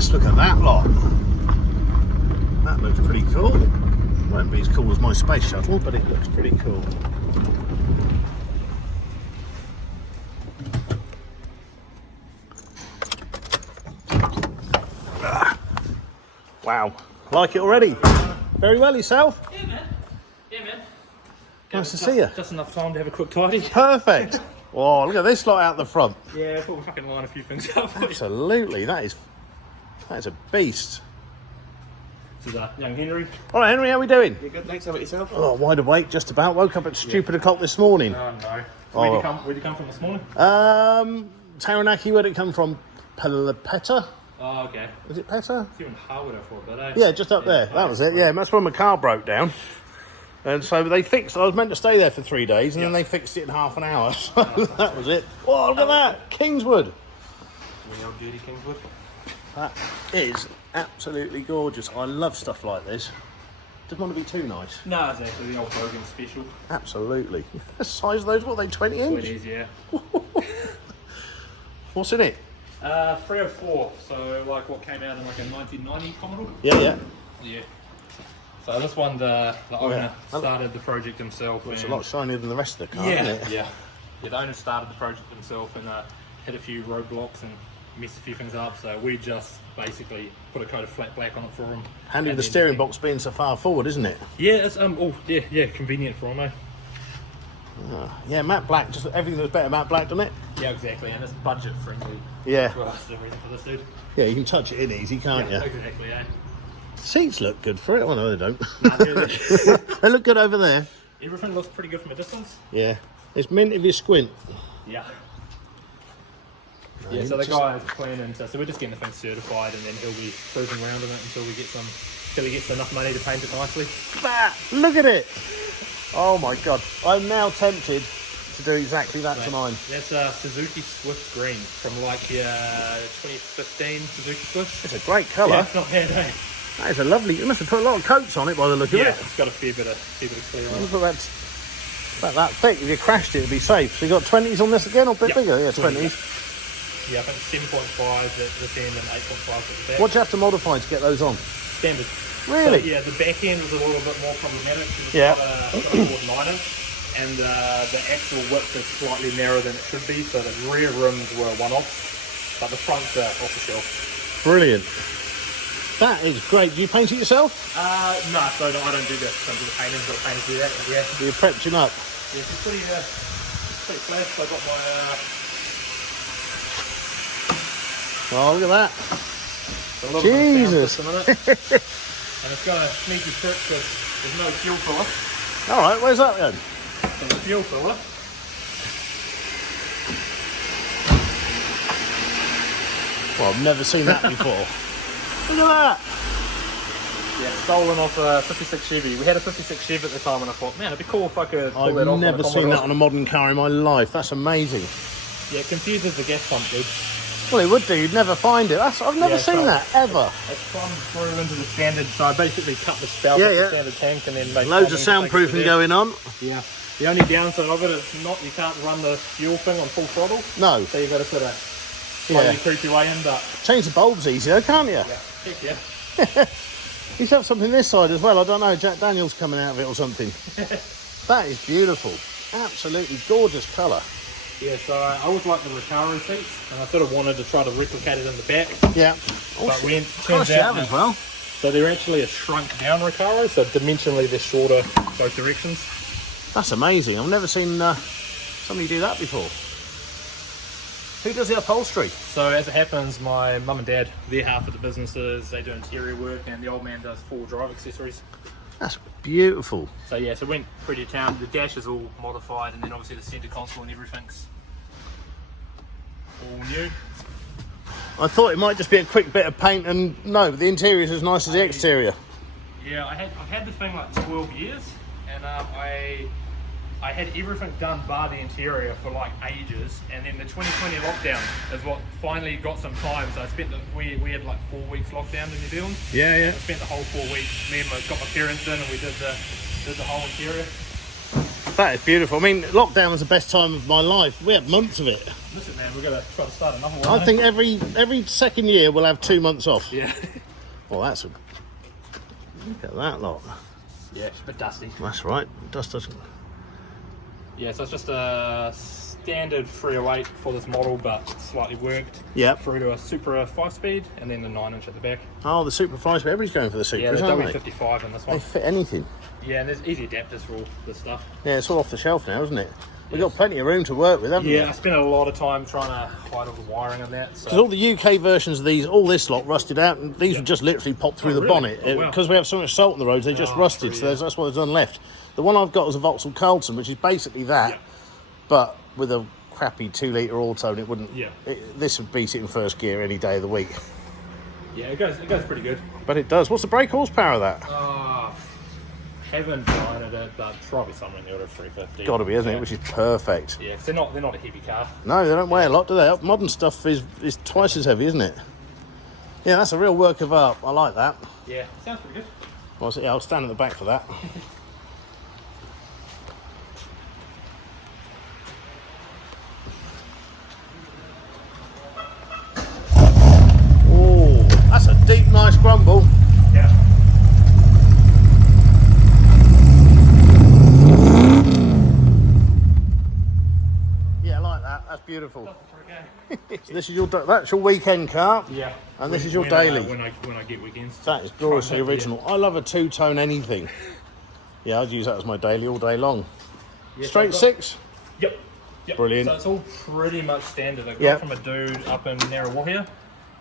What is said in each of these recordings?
yes, look at that lot. That looks pretty cool. Won't be as cool as my space shuttle, but it looks pretty cool. Wow, like it already. Very well, yourself? Yeah, man. Yeah, man. Nice to see you. Just enough time to have a quick tidy. Perfect. Oh, look at this lot out the front. Yeah, I thought we fucking line a few things up. Absolutely, that is a beast. This is young Henry. All right, Henry, how we doing? You good? Thanks. How about yourself? Oh, wide awake, just about. Woke up at stupid o'clock this morning. Oh no. Oh. Where'd you come from this morning? Taranaki, where'd it come from? Peta? Oh, okay. Was it Peta? It's even Harwood for a bit, eh? Yeah, just up there. That was it. Yeah, that's when my car broke down. And so they fixed, I was meant to stay there for 3 days, and then they fixed it in half an hour. So that was it. Oh, look at that. Kingswood. The old dirty Kingswood. That is absolutely gorgeous. I love stuff like this. Doesn't want to be too nice. No, exactly. The old Brogan special. Absolutely. The size of those, what are they, 20 inch? 20s, yeah. What's in it? 304. So, like what came out in like a 1990 Commodore? Yeah. Yeah. So this one, the owner started the project himself. It's a lot shinier than the rest of the car, isn't it? Yeah. The owner started the project himself and hit a few roadblocks and messed a few things up. So we just basically put a coat of flat black on it for him. Handy with the steering box being so far forward, isn't it? Yeah, it's convenient for him, eh? Yeah, matte black, just everything that's better matte black, doesn't it? Yeah, exactly, and it's budget friendly. Yeah. For us, everything for this dude. Yeah, you can touch it in easy, can't you? Exactly, eh? Seats look good for it. Oh, no, they don't. Nah, really. They look good over there. Everything looks pretty good from a distance. Yeah. It's mint if you squint. Yeah. Yeah, so the guy is planning to, so we're just getting the thing certified and then he'll be cruising around in it until he gets enough money to paint it nicely. Look at it. Oh my God. I'm now tempted to do exactly that to mine. That's Suzuki Swift Green from like 2015 Suzuki Swift. It's a great colour. Yeah, it's not bad, eh? That is a lovely, you must have put a lot of coats on it by the look of it. Yeah, it's got a fair bit of clear on it. Look, about that thick. If you crashed it, it'd be safe. So you got 20s on this again, or a bit bigger? Yeah, 20s. Yeah, I think 7.5 at this end and 8.5 at the back. What do you have to modify to get those on? Standard. Really? So, yeah, the back end was a little bit more problematic because Yeah. it's got a 9 inch and the actual width is slightly narrower than it should be, so the rear rims were one-offs, but the fronts are off the shelf. Brilliant. That is great. Do you paint it yourself? No, so I don't do the painting, but painters do that. Yeah. You prepped him up. Yeah, it's pretty flat. So I got my. Oh, look at that. A little bit of Jesus. sound system in it. And it's got a sneaky trick because there's no fuel filler. All right, where's that then? So the fuel filler. Well, I've never seen that before. Look at that. Yeah, stolen off a 56 Chevy. We had a 56 Chevy at the time, and I thought, man, it'd be cool if I could pull that off. I've never seen that on a modern car in my life. That's amazing. Yeah, it confuses the gas pump, dude. Well, it would do. You'd never find it. I've never seen that, ever. It plumbed through into the standard, so I basically cut the spout of the standard tank and then made loads of soundproofing going on. Yeah. The only downside of it is you can't run the fuel thing on full throttle. No. So you've got to sort of slowly creep your way in, but... Change the bulbs easy though, can't you? Yeah. Heck yeah. You should have something this side as well. I don't know, Jack Daniels coming out of it or something. That is beautiful. Absolutely gorgeous colour. Yeah, so I always like the Recaro seats, and I sort of wanted to try to replicate it in the back. Yeah. But we turns out as well. So they're actually a shrunk down Recaro, so dimensionally they're shorter both directions. That's amazing. I've never seen somebody do that before. Who does the upholstery? So as it happens, my mum and dad, they're half of the businesses, they do interior work, and the old man does full drive accessories. That's beautiful. So yeah, so went pretty to town. The dash is all modified, and then obviously the centre console and everything's all new. I thought it might just be a quick bit of paint, and no, the interior is as nice as the exterior. Yeah, I've had the thing like 12 years, and I had everything done bar the interior for like ages, and then the 2020 lockdown is what finally got some time. So I spent we had like 4 weeks lockdown in New Zealand. Yeah, yeah. I spent the whole 4 weeks. Me and got my parents in, and we did the whole interior. That is beautiful. I mean, lockdown was the best time of my life. We had months of it. Listen, man, we're going to try to start another one. I think every second year we'll have 2 months off. Yeah. Well, that's a... Look at that lot. Yeah, it's a bit dusty. That's right. Dust doesn't... Yeah, so it's just a standard 308 for this model, but slightly worked. Yep. Through to a Supra 5-speed, and then the 9-inch at the back. Oh, the Super 5 speed. Everybody's going for the Supras, Yeah, the aren't they? W55 in this They one. fit anything. Yeah, and there's easy adapters for all this stuff. Yeah, it's all off the shelf now, isn't it? We've got plenty of room to work with, haven't we? Yeah, I spent a lot of time trying to hide all the wiring and that. Because So. all the UK versions of these, all this lot rusted out, and these would just literally pop through the really? bonnet. Oh, wow. Because we have so much salt on the roads, they just Oh, rusted, true, so yeah. that's what there's done left. The one I've got is a Vauxhall Carlton, which is basically that, Yeah. but with a crappy 2-litre auto, and it wouldn't... Yeah. This would beat it in first gear any day of the week. Yeah, it goes pretty good. But it does. What's the brake horsepower of that? Haven't tried it, but probably somewhere in the order of 350. Got to be, isn't yeah. it? Which is perfect. Yeah, 'cause they're not a heavy car. No, they don't weigh a lot, do they? Modern stuff is twice as heavy, isn't it? Yeah, that's a real work of art. I like that. Yeah, sounds pretty good. Well, yeah, I'll stand at the back for that. Oh, that's a deep, nice grumble. Yeah. Yeah, I like that. That's beautiful. Okay. So this is that's your weekend car. Yeah. And this is your when daily. When I get weekends. That is gloriously Try and- original. I love a two-tone anything. Yeah, I'd use that as my daily all day long. Yeah, Straight I've got- six. Yep. Yep. Brilliant. So it's all pretty much standard. I got Yep. it from a dude up in Narrawahia,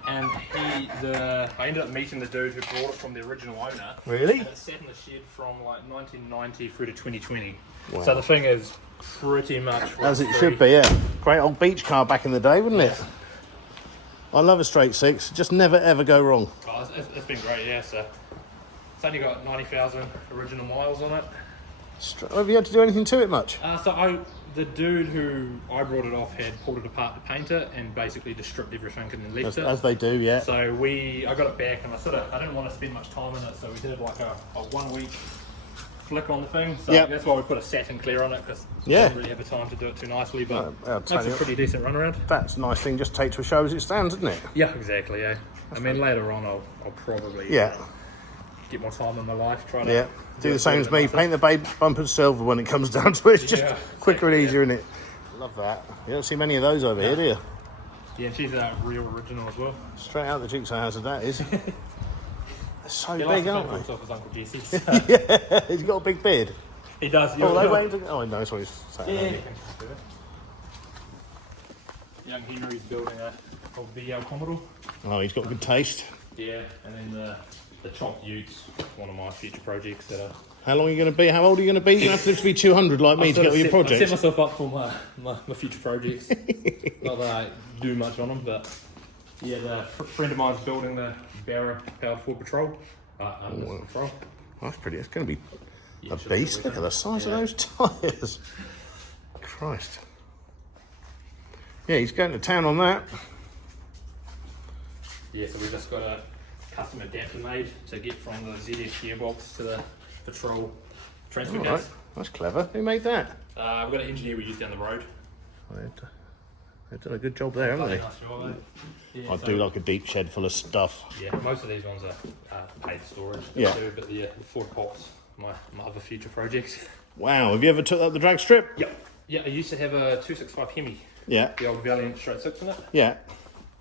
and I ended up meeting the dude who brought it from the original owner. Really? And it sat in the shed from like 1990 through to 2020. Wow. So the thing is pretty much As it free. should be, yeah. Great old beach car back in the day, wouldn't it? I love a straight six. Just never ever go wrong. Oh, it's been great, yeah. So it's only got 90,000 original miles on it. Have you had to do anything to it much? The dude who I brought it off had pulled it apart to paint it and basically just stripped everything and then left it. As they do, yeah. So I got it back and I didn't want to spend much time in it, so we did like a 1 week flick on the thing. So Yep. that's why we put a satin clear on it, because we Yeah. didn't really have the time to do it too nicely, but I'll tell that's a you. pretty decent runaround. That's a nice thing. Just take to a show as it stands, isn't it? Yeah, exactly, yeah. I mean, later on I'll probably Yeah. get more time in my life, try to Yeah. Do the it same as better me. than Paint the bumpers silver when it comes down to it. It's just Yeah, quicker and easier, isn't it? Love that. You don't see many of those over here, do you? Yeah, and she's a real original as well. Straight out the jigsaw house, that is. They're so He big, likes to aren't think of they? himself as Uncle Jesse. So. Yeah. He's got a big beard. He does. Oh, they waiting to... Oh, no, that's what he's saying. Yeah. Young Henry's building a VL Commodore. Oh, he's got good taste. Yeah, and then the chopped utes, one of my future projects that are... How long are you going to be? How old are you going to be? You're going to have to live to be 200 like me to get all your I set projects. myself up for my future projects. Not that I do much on them, but yeah, the friend of mine's building the Barra powered Ford Patrol. Patrol. That's pretty. It's going to be Yeah, a should be beast. Look at the size Yeah. of those tyres. Christ. Yeah, he's going to town on that. Yeah, so we've just got a custom adapter made to get from the ZF gearbox to the Patrol transfer All case. right. That's clever. Who made that? We've got an engineer we use down the road. They've done a good job there, haven't Bloody they? nice job, eh? Yeah, I so- do like a deep shed full of stuff. Yeah, most of these ones are paid storage. Yeah. Too, but the Ford Pops, my other future projects. Wow. Have you ever took up the drag strip? Yep. Yeah, I used to have a 265 Hemi, Yeah. the old Valiant straight six in it. Yeah.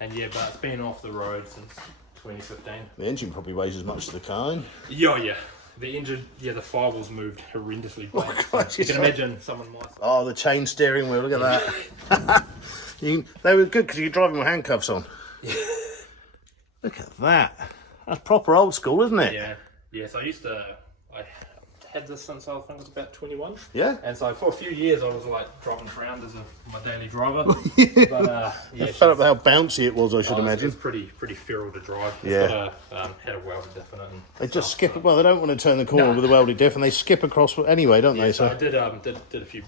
And yeah, but it's been off the road since 2015. The engine probably weighs as much as the car. Eh? Yeah. The engine, the firewalls moved horrendously back. Christ, You can it's like- imagine someone might... Oh, the chain steering wheel. Look at that. They were good because you could drive them with handcuffs on. Look at that. That's proper old school, isn't it? Yeah, so I had this since I think I was about 21. Yeah. And so for a few years I was like driving it around as my daily driver. But yeah, I fed up with how bouncy it was, I should imagine. It's pretty feral to drive. Yeah. It's got had a welded diff in it. And They just skip. Well, they don't want to turn the corner with a welded diff, and they skip across anyway, don't they? so I So did a few.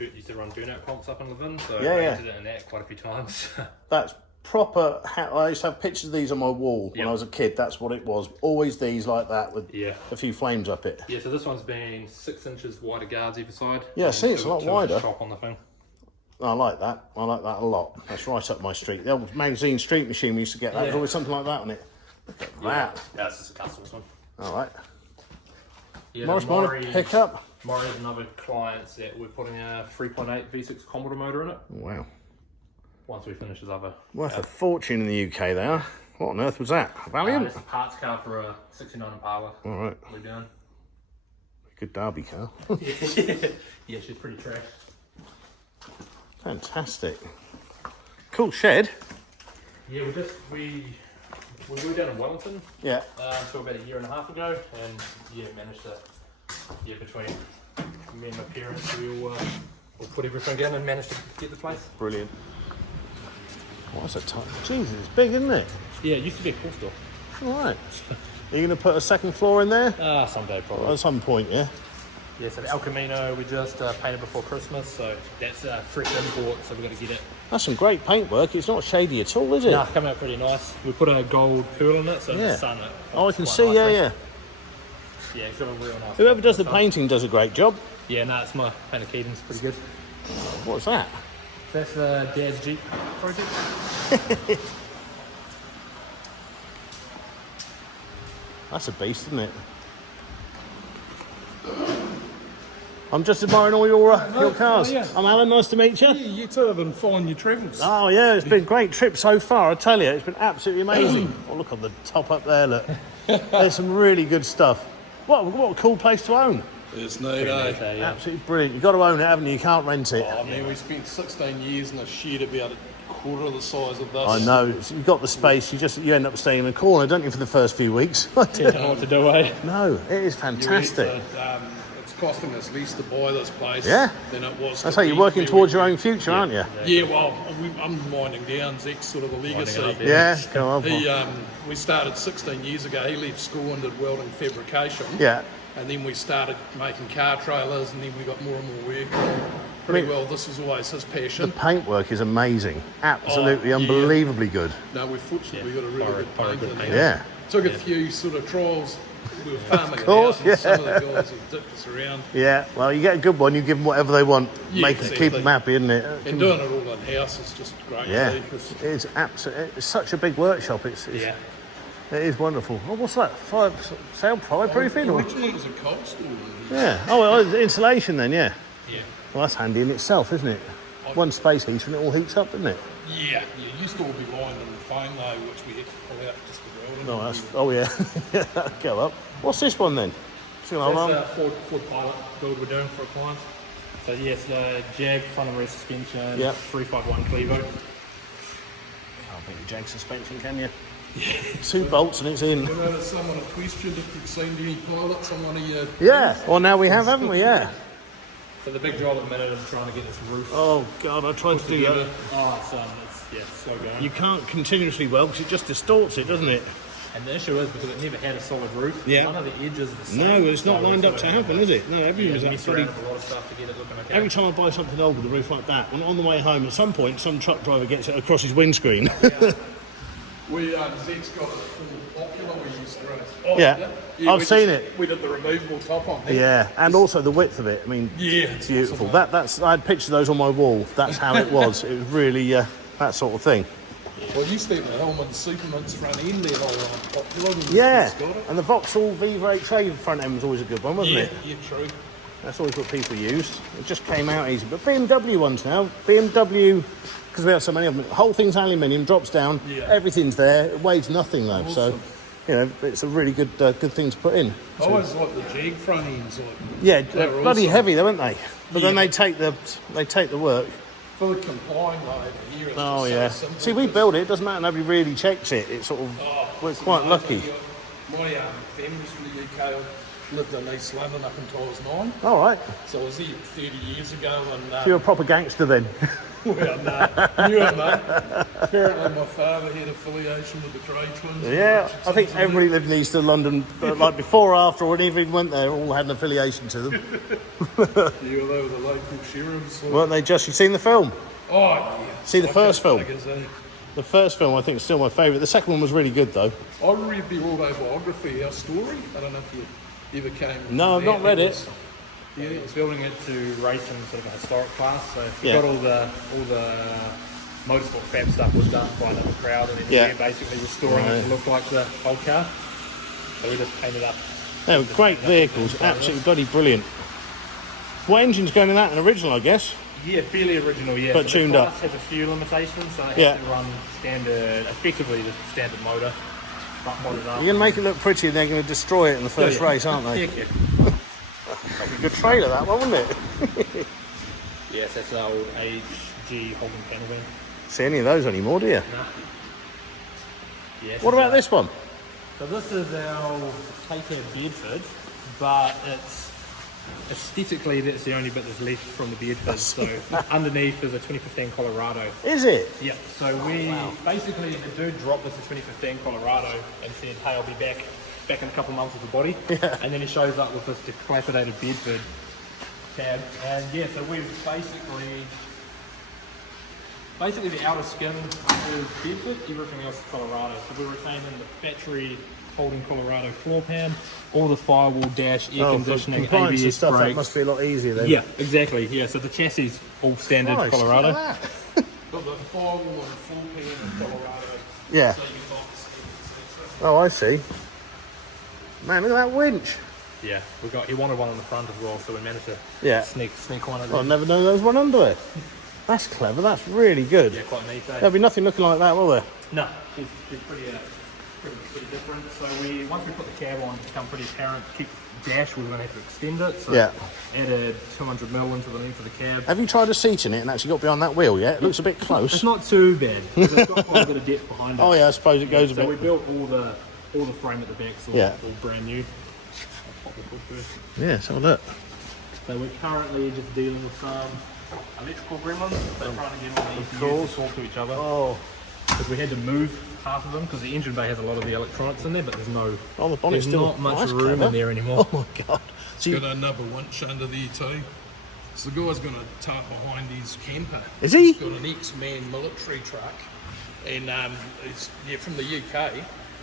Used to run burnout comps up in Levin, so Yeah, I yeah. did it in that quite a few times. that's proper. I used to have pictures of these on my wall when I was a kid. That's what it was. Always these like that with a few flames up it. Yeah, so this one's been 6 inches wider guards either side. Yeah, see, it's a lot wider. Shop on the thing. I like that. I like that a lot. That's right up my street. The old magazine Street Machine, we used to get that. There's always something like that on it. Look at that. Yeah, that's just a customer's one. All right. Yeah, Morris Bonnet pickup. Murray is another client that we're putting a 3.8 V6 Commodore motor in it. Wow. Once we finish his other. Worth a fortune in the UK, they are. What on earth was that? Valiant? It's a parts car for a 69 Impala. All right. We're doing. Good Derby car. Yeah, she's pretty trash. Fantastic. Cool shed. Yeah, we were down in Wellington. Yeah. Until about 1.5 years ago, and managed to between me and my parents we'll put everything in and managed to get the place. Brilliant. What's a type? Jesus, it's big, isn't it? Yeah, it used to be a Kohl store. All right. Are you going to put a second floor in there? Someday probably. At some point, yeah. Yeah, so the El Camino we just painted before Christmas, so that's fresh import, so we've got to get it. That's some great paintwork. It's not shady at all, is it? Nah, it's come out pretty nice. We put a gold pearl in it, so the sun it. Oh, I can see, yeah. Yeah, it's got a real nice. Whoever does the painting does a great job. Yeah, no, it's my painter Keaton's pretty good. What's that? That's the Dad's Jeep project. That's a beast, isn't it? I'm just admiring all your cars. Oh, yeah. I'm Alan, nice to meet you. Yeah, you two have been following your travels. Oh yeah, it's been a great trip so far, I tell you. It's been absolutely amazing. Oh, look on the top up there, look. There's some really good stuff. What a cool place to own. It's neat, eh? Yeah. Absolutely brilliant. You've got to own it, haven't you? You can't rent it. Oh, man, we spent 16 years in a shed about a quarter of the size of this. I know. You've got the space. You end up staying in a corner, don't you, for the first few weeks? Don't know what to do, eh? No, it is fantastic. It's costing us less to buy this place Yeah. than it was. That's how you're working towards your own future, aren't you? Yeah, well, I'm winding down. Zek's sort of the legacy. Up, Yeah, go on. We started 16 years ago. He left school and did welding fabrication. Yeah. And then we started making car trailers, and then we got more and more work. Pretty well, this was always his The passion. paintwork is amazing. Absolutely yeah. unbelievably good. No, we're fortunate we got a really good painter. Yeah. Took a few sort of trials. We were farming course, it out, and some of the guys have dipped us around. Yeah, well, you get a good one, you give them whatever they want. Yeah, Keep exactly. them happy, isn't it? And doing it all in-house is just great. Yeah, Really, 'cause it's absolutely. It's such a big workshop. It is wonderful. Oh, what's that? Fireproofing? Or? Originally it was a coal store. Yeah. Oh, well, it's insulation then. Yeah. Yeah. Well, that's handy in itself, isn't it? One space heater and it all heats up, doesn't it? Yeah. It used to all be lined in foam though, which we had to pull out just for welding. No, that's. Oh yeah. Go up. What's this one then? That's a Ford Pilot build we're doing for a client. So yes, the Jag front and rear suspension, 351 Clevo. Can't beat the Jag suspension, can you? 2 bolts and it's in. You know, someone had questioned if you'd seen any pilots on one of your... Yeah. Well, now we have, haven't we? Yeah. So the big job at the minute is trying to get this roof. Oh God, I tried to do that. Oh, it's slow going. You can't continuously weld because it just distorts it, doesn't it? And the issue is because it never had a solid roof. Yeah. None of the edges are the same. No, it's not So lined we've up to got happen, is it? No, everything's mess absolutely. around with a lot of stuff to get it looking okay. Every time I buy something old with a roof like that, when on the way home, at some point, some truck driver gets it across his windscreen. Zek's got a full Popular we used to run. Yeah. I've seen it. We did the removable top on there. Yeah, and also the width of it. I mean, Yeah, it's beautiful. awesome, That's I had pictures of those on my wall. That's how it was. It was really that sort of thing. Well, you see the Hellman Superman's front end there on Popular. Yeah, Got it. and the Vauxhall Viva HA front end was always a good one, wasn't it? Yeah, true. That's always what people used. It just came out easy. But BMW ones now, BMW, because we have so many of them, the whole thing's aluminium, drops down, everything's there, it weighs nothing though. So, you know, it's a really good thing to put in. I always like the Jag front ends. Yeah, they're bloody awesome. heavy though, aren't they? But then they take the work. For the complying though, here it's Oh just yeah. so simple. See, we build it. It doesn't matter. Nobody really checks it. It's sort of we're quite lucky. My family's from the UK. I lived in East London up until I was 9. All right. So I was there 30 years ago. And So you're a proper gangster then. well, no, you and mate. Apparently, my father had affiliation with the tradesmen. Yeah, I think everybody lived in East of London, like before, after, or even went there, all had an affiliation to them. Yeah, well, they were the local sheriffs. Weren't they just? You seen the film? Oh, yeah. See the first film? Figures, eh? The first film, I think, is still my favourite. The second one was really good, though. I read the autobiography, Our Story. I don't know if you ever came. No, I've not read it. Yeah, it's building it to race in sort of a historic class. So we Yeah. got all the motorsport fab stuff was done by another crowd, and then Yeah. we're basically restoring it to look like the old car. So we just painted up. They were great vehicles, absolutely bloody brilliant. What engine's going in that? An original, I guess. Yeah, fairly original, yeah. But so tuned the up. class has a few limitations, so they Yeah. have to run standard, effectively the standard motor. Front motor's up. You're going to make it look pretty, and they're going to destroy it in the first race, aren't they? Yeah. That'd be a good trailer, that one, wouldn't it? Yes, that's our old HG Holden panel van. See any of those anymore, do you? No. Yes, What about this one? So this is our K-Cab Bedford, but it's aesthetically that's the only bit that's left from the Bedford. So underneath is a 2015 Colorado. Is it? Yeah. So we basically the dude dropped this in 2015 Colorado and said, "Hey, I'll be back in a couple of months with the body." Yeah. And then he shows up with this dilapidated Bedford cab, and yeah, so we've basically the outer skin is Bedford, everything else is Colorado. So we're retaining the factory Holden Colorado floor pan, all the firewall, dash, air conditioning, for compliance ABS and stuff, that brakes. must be a lot easier then. Yeah, exactly. Yeah, so the chassis all standard Christ, Colorado. look at that. Got the firewall and full pan in Colorado. Yeah. So you got Oh, I see. Man, look at that winch. Yeah, he wanted one on the front as well, so we managed to Yeah. sneak one of I've them. never known there was one under it. That's clever. That's really good. Yeah, quite neat. There'll be nothing looking like that, will there? No, it's pretty different. So once we put the cab on, it's become pretty apparent. Keep the dash, we were going to have to extend it. So Yeah. added 200mm into the length of the cab. Have you tried a seat in it and actually got behind that wheel yet? It looks a bit It's close. not too bad. 'Cause it's got quite a bit of depth behind it. Oh yeah, I suppose it goes a So we bit. built all the frame at the back, so Yeah. all brand new. I'll pop the hood first. Yeah, let's have a look. So we're currently just dealing with some electrical gremlins. They're trying to get all the ECUs to talk to each other. Oh, Because we had to move half of them because the engine bay has a lot of the electronics in there, but there's no. oh, the bonnet's There's still not much that's room clever. in there anymore. Oh my god. So got another winch under there too. So the guy's going to tuck behind his camper. Is he? He's got an X-Man military truck, and it's from the UK,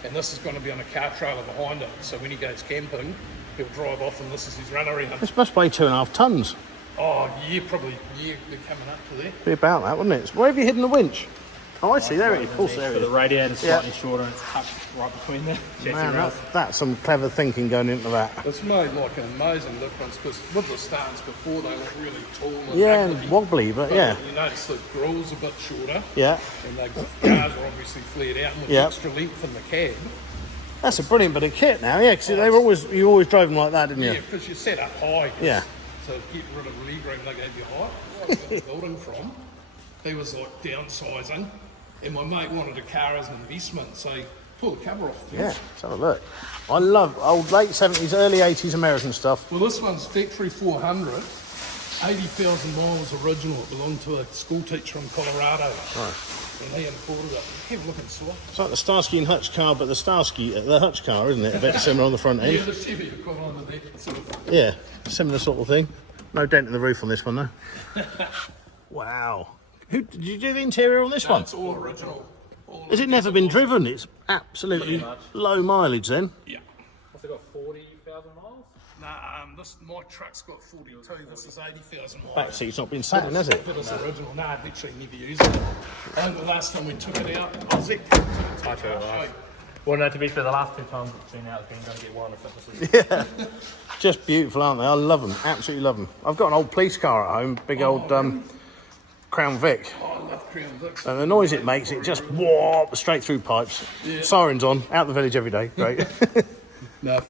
and this is going to be on a car trailer behind it. So when he goes camping, he'll drive off, and this is his run around. this must weigh 2.5 tons. Oh yeah, probably yeah. They're coming up to there. Be about that, wouldn't it? So where have you hidden the winch? Oh, I see. There it is. Of course, there So it the is. radiator's Yeah. slightly shorter and it's tucked right between there. Chassis Man, rails. that's some clever thinking going into that. It's made like an amazing difference because with the stands before they look really tall and Yeah, ugly. and wobbly, but yeah. You notice the grill's a bit shorter, Yeah. and the cars are obviously flared out, and with Yeah. extra length in the cab. That's a brilliant bit of kit now, yeah, because you always drove them like that, didn't you? Yeah, because you set up high. 'cause Yeah. To get rid of leg room, they gave you height. Where I got the building from, he was like downsizing, and my mate wanted a car as an investment, so he pulled the cover off. Yeah, let's have a look. I love old late 70s, early 80s American stuff. Well, this one's factory 400, 80,000 miles original. It belonged to a school teacher in Colorado. Right. And he imported it. Have a look and saw. It's like the Starsky and Hutch car, but the Hutch car, isn't it? A bit similar on the front Yeah, end. the Chevy equivalent of that sort of. Yeah, similar sort of thing. No dent in the roof on this one, though. Wow. Did you do the interior on this one? It's all original. All Has it never been driven? It's absolutely low mileage then. Yeah. What's it got, 40,000 miles? Nah, my truck's got 42. This is 80,000 miles. Back seat's not been sat in, has it? But it's original. Nah, I've literally never used it. I think the last time we took it out, I was I took it last. Well, no, to be fair, the last 2 times it's been out, it's been going to get one of fitnesses. Just beautiful, aren't they? I love them. Absolutely love them. I've got an old police car at home, big old Crown Vic. Oh, I love Crown Vics. And the noise it makes, it just whoop straight through pipes. Yeah. Sirens on, out the village every day. Great. No.